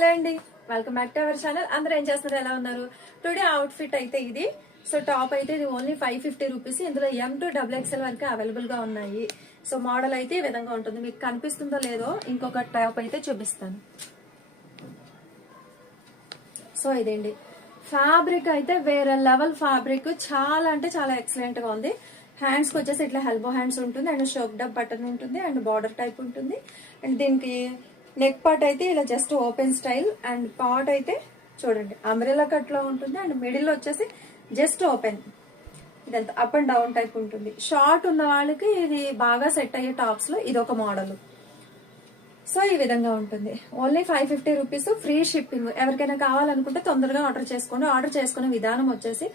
Hello అండి, welcome back to our channel. అందరూ ఏం చేస్తున్నారు, ఎలా ఉన్నారు? టుడే అవుట్ ఫిట్ అయితే ఇది. సో టాప్ అయితే ఇది ఓన్లీ 550 రూపీస్. ఇందులో M to XXL వరకు అవైలబుల్ గా ఉన్నాయి. సో మోడల్ అయితే ఈ విధంగా ఉంటుంది. మీకు కనిపిస్తుందో లేదో ఇంకొక టాప్ అయితే చూపిస్తాను. సో ఇదేండి ఫ్యాబ్రిక్ అయితే వేరే లెవెల్ ఫ్యాబ్రిక్, చాలా అంటే చాలా ఎక్సలెంట్ గా ఉంది. హ్యాండ్స్ కి వచ్చేసి ఇట్లా హెల్బో హ్యాండ్స్ ఉంటుంది అండ్ షోక్డ్ అప్ బటన్ ఉంటుంది అండ్ బార్డర్ టైప్ ఉంటుంది. అండ్ దీనికి నెక్ పార్ట్ అయితే ఇలా just open style and part అయితే చూడండి అంబ్రెలా కట్ లో ఉంటుంది అండ్ మిడిల్ లో వచ్చేసి జస్ట్ ఓపెన్. ఇదంతా అప్ అండ్ డౌన్ టైప్ ఉంటుంది. షార్ట్ ఉన్న వాళ్ళకి ఇది బాగా సెట్ అయ్యే టాప్స్ లో ఇది ఒక మోడల్. సో ఈ విధంగా ఉంటుంది. Only 550 rupees, free shipping. ఎవరికైనా కావాలనుకుంటే తొందరగా ఆర్డర్ చేసుకోండి. ఆర్డర్ చేసుకునే విధానం వచ్చేసి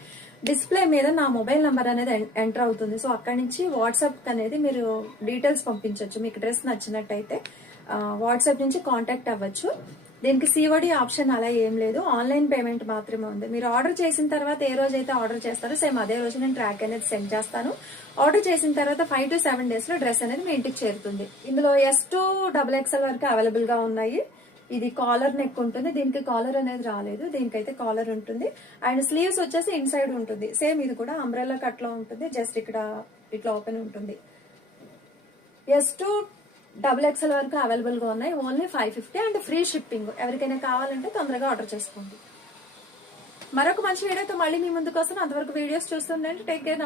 డిస్ప్లే మీద నా మొబైల్ నంబర్ అనేది ఎంటర్ అవుతుంది. సో అక్కడి నుంచి వాట్సాప్ అనేది మీరు డీటెయిల్స్ పంపించవచ్చు. మీకు డ్రెస్ నచ్చినట్టయితే వాట్సాప్ నుంచి కాంటాక్ట్ అవ్వచ్చు. దీనికి COD ఆప్షన్ అలా ఏం లేదు, ఆన్లైన్ పేమెంట్ మాత్రమే ఉంది. మీరు ఆర్డర్ చేసిన తర్వాత ఏ రోజు అయితే ఆర్డర్ చేస్తారో సేమ్ అదే రోజు నేను ట్రాక్ అనేది సెండ్ చేస్తాను. ఆర్డర్ చేసిన తర్వాత 5 to 7 డేస్ లో డ్రెస్ అనేది మీ ఇంటికి చేరుతుంది. ఇందులో S to XXL వరకు అవైలబుల్ గా ఉన్నాయి. ఇది కాలర్ నెక్ ఉంటుంది, దీనికి కాలర్ అనేది రాలేదు, దీనికైతే కాలర్ ఉంటుంది. అండ్ స్లీవ్స్ వచ్చేసి ఇన్సైడ్ ఉంటుంది. సేమ్ ఇది కూడా అంబ్రెల్లా కట్ లో ఉంటుంది, జస్ట్ ఇక్కడ ఇట్లా ఓపెన్ ఉంటుంది. S to XXL వరకు అవైలబుల్ గా ఉన్నాయి. Only 550 and free shipping. ఎవరికైనా కావాలంటే తొందరగా ఆర్డర్ చేసుకోండి. మరొక మంచి వీడియోతో మళ్ళీ మీ ముందుకు వస్తాను. అంతవరకు వీడియోస్ చూస్తుండండి. Take care.